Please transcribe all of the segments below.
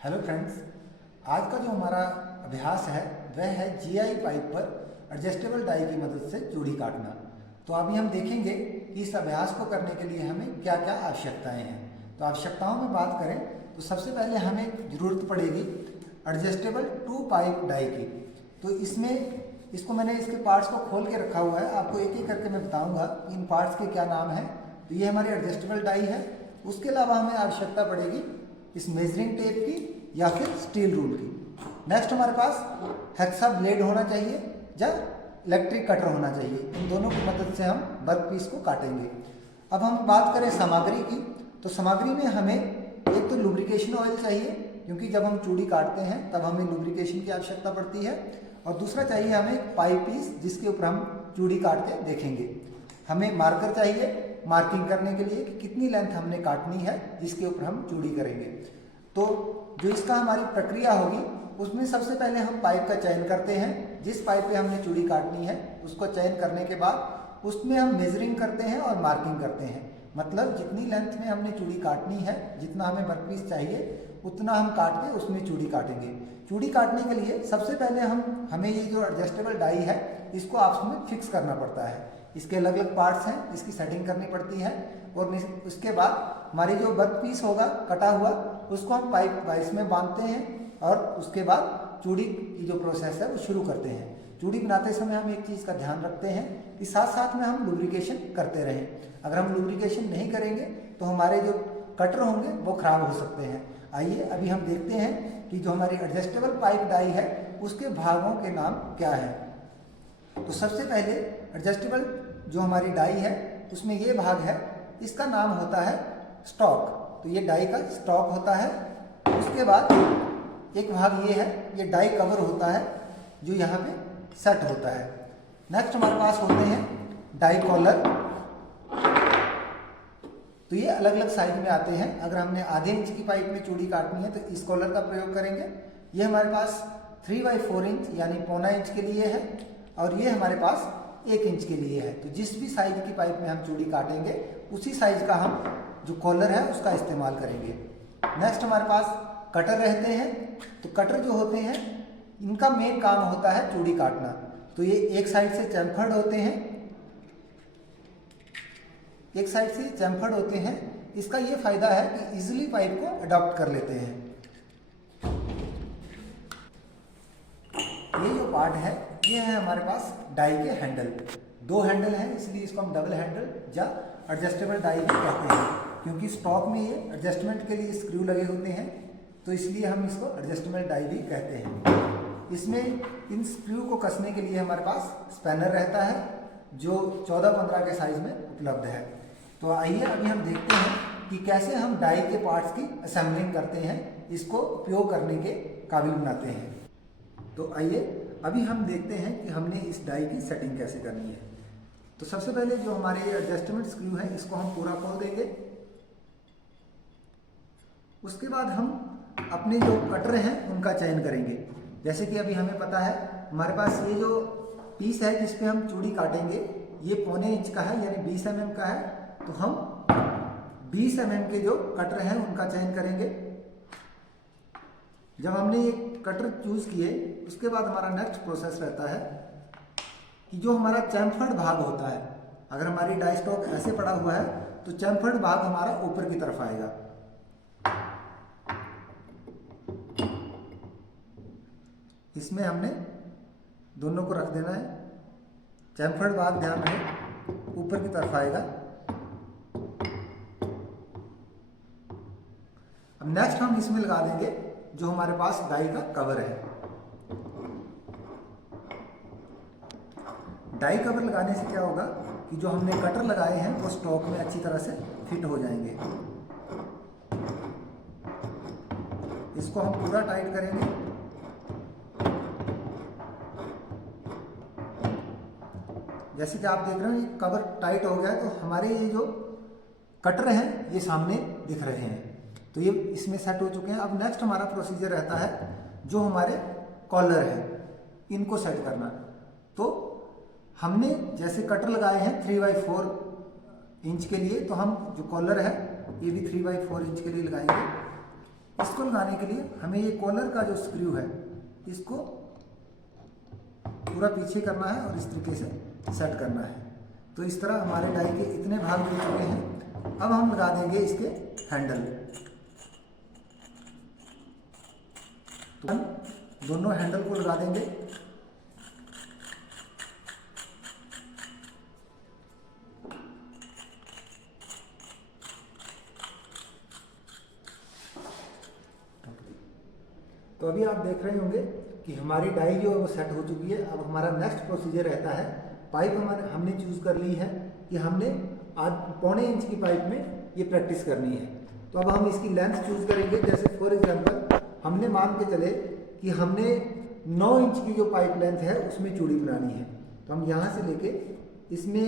Hello friends, आज का जो हमारा अभ्यास है वह है जीआई पाइप पर एडजस्टेबल डाई की मदद से चूड़ी काटना। तो अभी हम देखेंगे कि इस अभ्यास को करने के लिए हमें क्या क्या आवश्यकताएं हैं। तो आवश्यकताओं में बात करें तो सबसे पहले हमें ज़रूरत पड़ेगी एडजस्टेबल 2 पाइप डाई की। तो इसको मैंने इसके पार्ट्स को खोल के रखा हुआ है, आपको एक एक करके मैं बताऊंगा कि इन पार्ट्स के क्या नाम हैं। तो ये हमारी एडजस्टेबल डाई है। उसके अलावा हमें आवश्यकता पड़ेगी इस मेजरिंग टेप की या फिर स्टील रूल की। नेक्स्ट हमारे पास हेक्सा ब्लेड होना चाहिए या इलेक्ट्रिक कटर होना चाहिए। इन दोनों की मदद से हम वर्क पीस को काटेंगे। अब हम बात करें सामग्री की, तो सामग्री में हमें एक तो लुब्रिकेशन ऑयल चाहिए, क्योंकि जब हम चूड़ी काटते हैं तब हमें लुब्रिकेशन की आवश्यकता पड़ती है। और दूसरा चाहिए हमें पाइप पीस, जिसके ऊपर हम चूड़ी काट के देखेंगे। हमें मार्कर चाहिए मार्किंग करने के लिए कि कितनी लेंथ हमने काटनी है, जिसके ऊपर हम चूड़ी करेंगे। तो जो इसका हमारी प्रक्रिया होगी उसमें सबसे पहले हम पाइप का चयन करते हैं। जिस पाइप पे हमने चूड़ी काटनी है उसको चयन करने के बाद उसमें हम मेजरिंग करते हैं और मार्किंग करते हैं। मतलब जितनी लेंथ में हमने चूड़ी काटनी है, जितना हमें वर्कपीस चाहिए उतना हम काट के उसमें चूड़ी काटेंगे। चूड़ी काटने के लिए सबसे पहले हमें ये जो एडजस्टेबल डाई है इसको आपस में फिक्स करना पड़ता है। इसके अलग अलग पार्ट्स हैं, इसकी सेटिंग करनी पड़ती है। और उसके बाद हमारी जो वर्क पीस होगा कटा हुआ उसको हम पाइप वाइस में बांधते हैं और उसके बाद चूड़ी की जो प्रोसेस है वो शुरू करते हैं। चूड़ी बनाते समय हम एक चीज़ का ध्यान रखते हैं कि साथ साथ में हम लुब्रिकेशन करते रहें। अगर हम लुब्रिकेशन नहीं करेंगे तो हमारे जो कटर होंगे वो खराब हो सकते हैं। आइए अभी हम देखते हैं कि जो हमारी एडजस्टेबल पाइप डाई है उसके भागों के नाम क्या है। तो सबसे पहले एडजस्टेबल जो हमारी डाई है उसमें ये भाग है, इसका नाम होता है स्टॉक। तो ये डाई का स्टॉक होता है। उसके बाद एक भाग ये है, ये डाई कवर होता है जो यहाँ पे सेट होता है। नेक्स्ट हमारे पास होते हैं डाई कॉलर। तो ये अलग अलग साइज में आते हैं। अगर हमने आधे इंच की पाइप में चूड़ी काटनी है तो इस कॉलर का प्रयोग करेंगे। ये हमारे पास 3/4 इंच यानी पौना इंच के लिए है और ये हमारे पास 1 इंच के लिए है। तो जिस भी साइज की पाइप में हम चूड़ी काटेंगे उसी साइज का हम जो कॉलर है उसका इस्तेमाल करेंगे। नेक्स्ट हमारे पास कटर रहते हैं। तो कटर जो होते हैं इनका मेन काम होता है चूड़ी काटना। तो ये एक साइड से चैम्फर्ड होते हैं, एक साइड से चैम्फर्ड होते हैं। इसका ये फायदा है कि इजीली पाइप को अडॉप्ट कर लेते हैं। ये जो पार्ट है ये है हमारे पास डाई के हैंडल। 2 हैंडल हैं, इसलिए इसको हम डबल हैंडल या एडजस्टेबल डाई भी कहते हैं, क्योंकि स्टॉक में ये एडजस्टमेंट के लिए स्क्रू लगे होते हैं। तो इसलिए हम इसको एडजस्टेबल डाई भी कहते हैं। इसमें इन स्क्रू को कसने के लिए हमारे पास स्पैनर रहता है जो 14-15 के साइज में उपलब्ध है। तो आइए अभी हम देखते हैं कि कैसे हम डाई के पार्ट्स की असेंबलिंग करते हैं, इसको उपयोग करने के काबिल बनाते हैं। तो आइए अभी हम देखते हैं कि हमने इस डाई की सेटिंग कैसे करनी है। तो सबसे पहले जो हमारे एडजस्टमेंट स्क्रू है इसको हम पूरा खोल देंगे। उसके बाद हम अपने जो कटर हैं उनका चयन करेंगे। जैसे कि अभी हमें पता है हमारे पास ये जो पीस है जिस पे हम चूड़ी काटेंगे ये पौने इंच का है यानी 20 mm का है। तो हम 20 mm के जो कटर हैं उनका चयन करेंगे। जब हमने ये कटर चूज किए उसके बाद हमारा नेक्स्ट प्रोसेस रहता है कि जो हमारा चैम्फर्ड भाग होता है, अगर हमारी डाई स्टॉक ऐसे पड़ा हुआ है तो चैम्फर्ड भाग हमारा ऊपर की तरफ आएगा। इसमें हमने दोनों को रख देना है। चैम्फर्ड भाग ध्यान रहे ऊपर की तरफ आएगा। अब नेक्स्ट हम इसमें लगा देंगे जो हमारे पास डाई का कवर है। डाई कवर लगाने से क्या होगा कि जो हमने कटर लगाए हैं वो स्टॉक में अच्छी तरह से फिट हो जाएंगे। इसको हम पूरा टाइट करेंगे। जैसे कि आप देख रहे हो ये कवर टाइट हो गया है, तो हमारे ये जो कटर हैं ये सामने दिख रहे हैं। तो ये इसमें सेट हो चुके हैं। अब नेक्स्ट हमारा प्रोसीजर रहता है जो हमारे कॉलर हैं इनको सेट करना। तो हमने जैसे कटर लगाए हैं 3/4 इंच के लिए, तो हम जो कॉलर है ये भी 3/4 इंच के लिए लगाएंगे। इसको लगाने के लिए हमें ये कॉलर का जो स्क्रू है इसको पूरा पीछे करना है और इस तरीके से सेट करना है। तो इस तरह हमारे डाई के इतने भाग बन चुके हैं। अब हम लगा देंगे इसके हैंडल। तो हम दोनों हैंडल को लगा देंगे। तो अभी आप देख रहे होंगे कि हमारी डाई जो है वो सेट हो चुकी है। अब हमारा नेक्स्ट प्रोसीजर रहता है, पाइप हमने चूज कर ली है कि हमने आज 1.25 इंच की पाइप में ये प्रैक्टिस करनी है। तो अब हम इसकी लेंथ चूज करेंगे। जैसे फॉर एग्जांपल हमने मान के चले कि हमने 9 इंच की जो पाइप लेंथ है उसमें चूड़ी बनानी है। तो हम यहाँ से लेके इसमें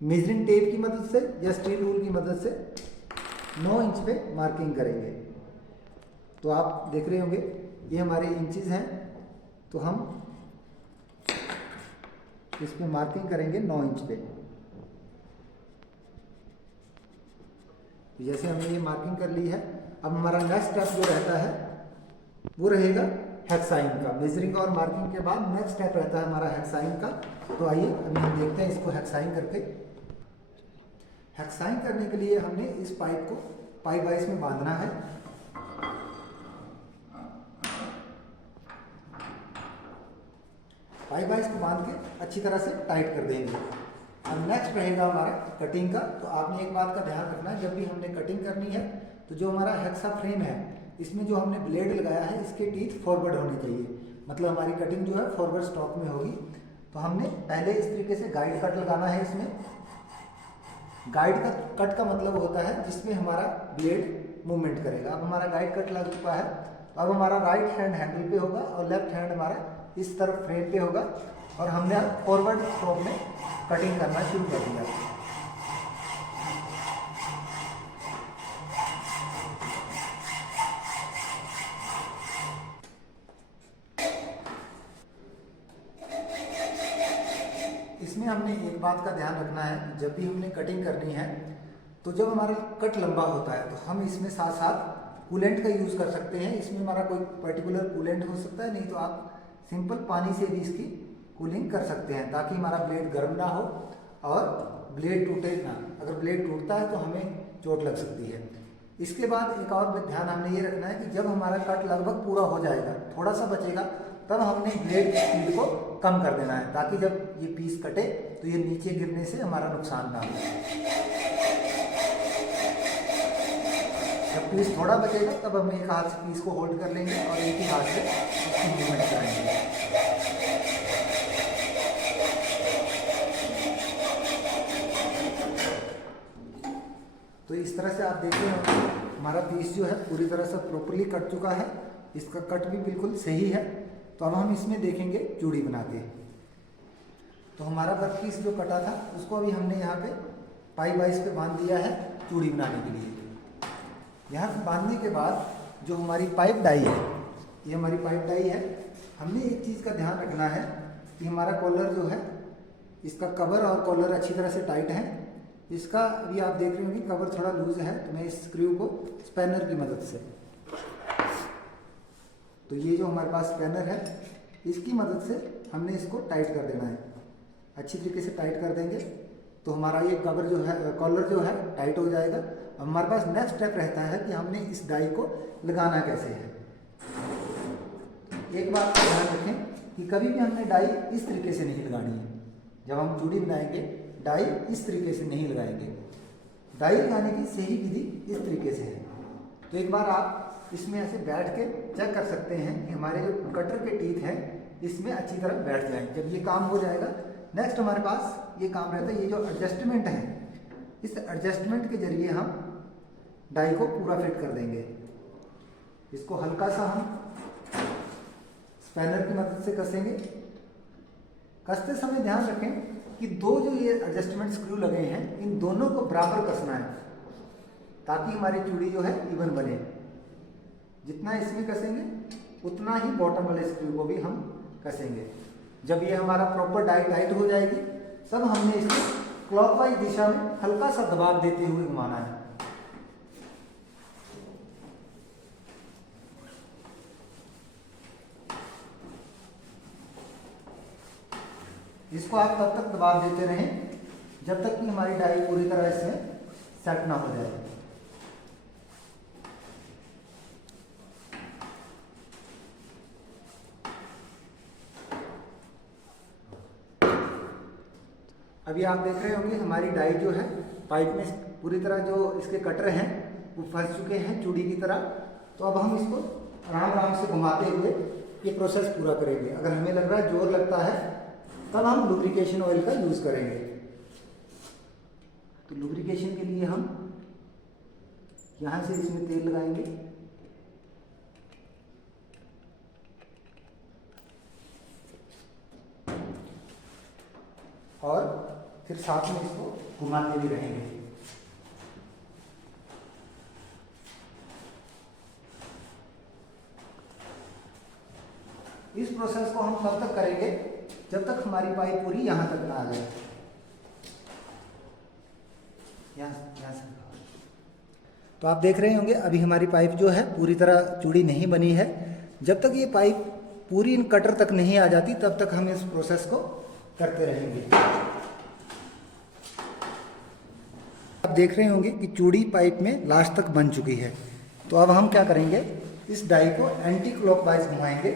मेजरिंग टेप की मदद से या स्टील रूल की मदद से 9 इंच पे मार्किंग करेंगे। तो आप देख रहे होंगे ये हमारे इंचेस हैं। तो हम इस पे मार्किंग करेंगे 9 इंच पे। जैसे हमने ये मार्किंग कर ली है, अब हमारा नेक्स्ट स्टेप जो रहता है वो रहेगा हेक्साइन का। मेजरिंग और मार्किंग के बाद नेक्स्ट स्टेप रहता है हमारा हेक्साइन का। तो आइए अभी हम देखते हैं इसको हेक्साइन करके। हेक्साइन करने के लिए हमने इस पाइप को पाइप वाइज में बांधना है। पाइप वाइज को बांध के अच्छी तरह से टाइट कर देंगे। अब नेक्स्ट रहेगा हमारा कटिंग का। तो आपने एक बात का ध्यान रखना है, जब भी हमने कटिंग करनी है तो जो हमारा हेक्सा फ्रेम है इसमें जो हमने ब्लेड लगाया है इसके टीथ फॉरवर्ड होने चाहिए। मतलब हमारी कटिंग जो है फॉरवर्ड स्टॉक में होगी। तो हमने पहले इस तरीके से गाइड कट लगाना है। इसमें गाइड कट का मतलब होता है जिसमें हमारा ब्लेड मूवमेंट करेगा। अब हमारा गाइड कट लग चुका है। अब हमारा राइट हैंड हैंडल पे होगा और लेफ्ट हैंड हमारा इस तरफ फ्रेम पे होगा और हमने फॉरवर्ड स्ट्रोक में कटिंग करना शुरू कर दिया। इसमें हमने एक बात का ध्यान रखना है, जब भी हमने कटिंग करनी है तो जब हमारा कट लंबा होता है तो हम इसमें साथ साथ कूलेंट का यूज़ कर सकते हैं। इसमें हमारा कोई पर्टिकुलर कूलेंट हो सकता है, नहीं तो आप सिंपल पानी से भी इसकी कूलिंग कर सकते हैं ताकि हमारा ब्लेड गर्म ना हो और ब्लेड टूटे ना। अगर ब्लेड टूटता है तो हमें चोट लग सकती है। इसके बाद एक और ध्यान हमने ये रखना है कि जब हमारा कट लगभग पूरा हो जाएगा, थोड़ा सा बचेगा, तब हमने ब्लेड की स्पीड को कम कर देना है ताकि जब ये पीस कटे तो ये नीचे गिरने से हमारा नुकसान ना हो। जब पीस थोड़ा बचेगा तब हम एक हाथ से पीस को होल्ड कर लेंगे और एक ही हाथ से इसकी मूवमेंट करेंगे। तो इस तरह से आप देख रहे हो हमारा पीस जो है पूरी तरह से प्रॉपर्ली कट चुका है। इसका कट भी बिल्कुल सही है। तो अब हम इसमें देखेंगे चूड़ी बना के। तो हमारा वर्क पीस जो कटा था उसको अभी हमने यहाँ पे पाइप वाइज पे बांध दिया है चूड़ी बनाने के लिए। यहाँ पे बांधने के बाद जो हमारी पाइप डाई है, ये हमारी पाइप डाई है। हमने एक चीज़ का ध्यान रखना है कि हमारा कॉलर जो है इसका कवर और कॉलर अच्छी तरह से टाइट है। इसका अभी आप देख रहे होंगे कवर थोड़ा लूज है, तो मैं इस स्क्रू को स्पैनर की मदद से, तो ये जो हमारे पास स्पैनर है इसकी मदद से हमने इसको टाइट कर देना है। अच्छी तरीके से टाइट कर देंगे तो हमारा ये कवर जो है, कॉलर जो है टाइट हो जाएगा। अब हमारे पास नेक्स्ट स्टेप रहता है कि हमने इस डाई को लगाना कैसे है। एक बात का ध्यान रखें कि कभी भी हमने डाई इस तरीके से नहीं लगानी है। जब हम चूड़ी बनाएंगे डाई इस तरीके से नहीं लगाएंगे। डाई लगाने की सही विधि इस तरीके से है। तो एक बार आप इसमें ऐसे बैठ के चेक कर सकते हैं कि हमारे जो कटर के टीथ हैं इसमें अच्छी तरह बैठ जाएं। जब ये काम हो जाएगा, नेक्स्ट हमारे पास ये काम रहता है, ये जो एडजस्टमेंट है, इस एडजस्टमेंट के जरिए हम डाई को पूरा फिट कर देंगे। इसको हल्का सा हम स्पैनर की मदद से कसेंगे। कसते समय ध्यान रखें कि दो जो ये एडजस्टमेंट स्क्रू लगे हैं इन दोनों को बराबर कसना है ताकि हमारी चूड़ी जो है इवन बने। जितना इसमें कसेंगे उतना ही बॉटम वाले स्क्रू को भी हम कसेंगे। जब ये हमारा प्रॉपर डाई टाइट हो जाएगी तब हमने इसे क्लॉकवाइज दिशा में हल्का सा दबाव देते हुए घुमाना है। इसको आप तब तक दबाव देते रहें जब तक कि हमारी डाई पूरी तरह इसमें सेट ना हो जाए। अभी आप देख रहे होंगे हमारी डाई जो है पाइप में पूरी तरह जो इसके कटर हैं वो फंस चुके हैं चूड़ी की तरह। तो अब हम इसको आराम आराम से घुमाते हुए ये प्रोसेस पूरा करेंगे। अगर हमें लग रहा है जोर लगता है तब हम लुब्रिकेशन ऑयल का यूज़ करेंगे। तो लुब्रिकेशन के लिए हम यहाँ से इसमें तेल लगाएंगे और फिर साथ में इसको घुमाते भी रहेंगे। इस प्रोसेस को हम तब तक करेंगे जब तक हमारी पाइप पूरी यहाँ तक ना आ जाए। यहाँ से तो आप देख रहे होंगे अभी हमारी पाइप जो है पूरी तरह चूड़ी नहीं बनी है। जब तक ये पाइप पूरी इन कटर तक नहीं आ जाती तब तक हम इस प्रोसेस को करते रहेंगे। आप देख रहे होंगे कि चूड़ी पाइप में लास्ट तक बन चुकी है। तो अब हम क्या करेंगे, इस डाई को एंटी क्लॉकवाइज घुमाएंगे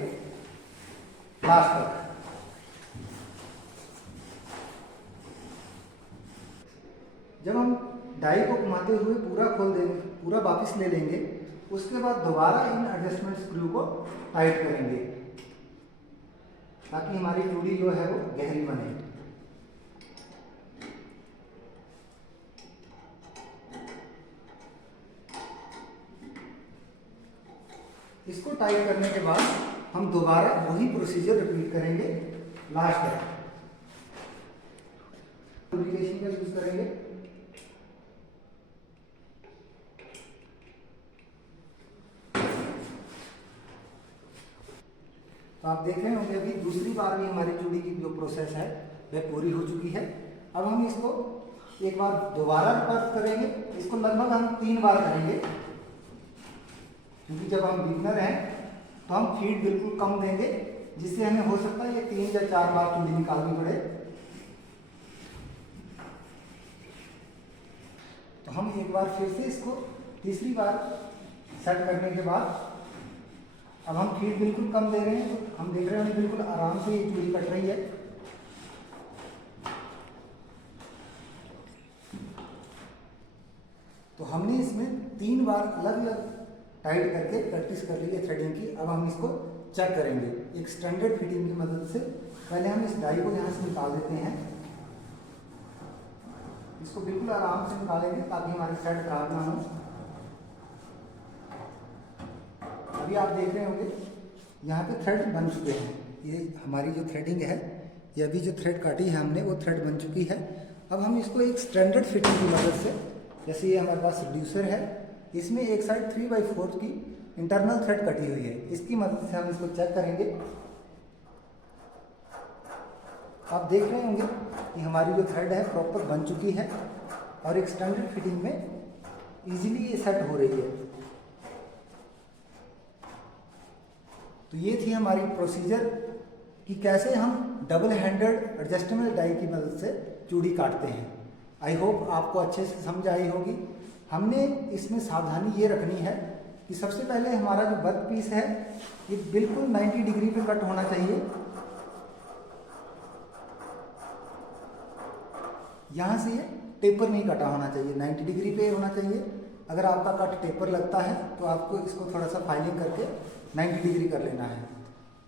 लास्ट तक। जब हम डाई को घुमाते हुए पूरा खोल देंगे, पूरा वापस ले लेंगे, उसके बाद दोबारा इन एडजस्टमेंट स्क्रू को टाइट करेंगे ताकि हमारी चूड़ी जो है वो गहरी बने। इसको टाइट करने के बाद हम दोबारा वही प्रोसीजर रिपीट करेंगे लास्ट तक। लुब्रिकेशन का यूज करेंगे। तो आप देख रहे होंगे अभी दूसरी बार भी हमारी चूड़ी की जो प्रोसेस है वह पूरी हो चुकी है। अब हम इसको एक बार दोबारा रिवर्स करेंगे। इसको लगभग हम 3 बार करेंगे क्योंकि जब हम बिगनर हैं तो हम फीड बिल्कुल कम देंगे, जिससे हमें हो सकता है ये 3 या 4 बार चूड़ी निकालनी पड़े। तो हम एक बार फिर से इसको तीसरी बार सेट करने के बाद अब हम फीड बिल्कुल कम दे रहे हैं। तो हम देख रहे हैं बिल्कुल आराम से ये चूड़ी कट रही है। तो हमने इसमें 3 बार अलग अलग टाइट करके प्रैक्टिस कर ली है थ्रेडिंग की। अब हम इसको चेक करेंगे एक स्टैंडर्ड फिटिंग की मदद से। पहले हम इस डाई को यहाँ से निकाल देते हैं। इसको बिल्कुल आराम से निकालेंगे ताकि हमारे थ्रेड खराब ना हो। अभी आप देख रहे होंगे यहाँ पे थ्रेड बन चुके हैं। ये हमारी जो थ्रेडिंग है, ये अभी जो थ्रेड काटी है हमने वो थ्रेड बन चुकी है। अब हम इसको एक स्टैंडर्ड फिटिंग की मदद से, जैसे ये हमारे पास रिड्यूसर है, इसमें एक साइड 3/4 की इंटरनल थ्रेड कटी हुई है, इसकी मदद से हम इसको चेक करेंगे। आप देख रहे होंगे कि हमारी जो थ्रेड है प्रॉपर बन चुकी है और एक स्टैंडर्ड फिटिंग में इजीली ये सेट हो रही है। तो ये थी हमारी प्रोसीजर कि कैसे हम डबल हैंडेड एडजस्टेबल डाई की मदद से चूड़ी काटते हैं। आई होप आपको अच्छे से समझ आई होगी। हमने इसमें सावधानी ये रखनी है कि सबसे पहले हमारा जो वर्क पीस है ये बिल्कुल 90 डिग्री पे कट होना चाहिए। यहाँ से ये टेपर नहीं कटा होना चाहिए, 90 डिग्री पे होना चाहिए। अगर आपका कट टेपर लगता है तो आपको इसको थोड़ा सा फाइलिंग करके 90 डिग्री कर लेना है।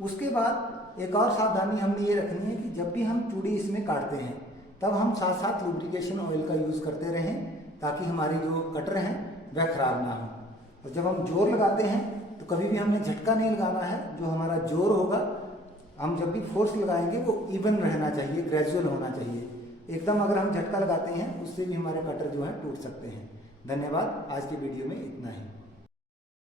उसके बाद एक और सावधानी हमने ये रखनी है कि जब भी हम चूड़ी इसमें काटते हैं तब हम साथ साथ लुब्रिकेशन ऑयल का यूज़ करते रहें ताकि हमारी जो कटर हैं वह खराब ना हो। और जब हम जोर लगाते हैं तो कभी भी हमने झटका नहीं लगाना है। जो हमारा जोर होगा, हम जब भी फोर्स लगाएंगे वो इवन रहना चाहिए, ग्रेजुअल होना चाहिए। एकदम अगर हम झटका लगाते हैं उससे भी हमारे कटर जो है टूट सकते हैं। धन्यवाद। आज की वीडियो में इतना ही।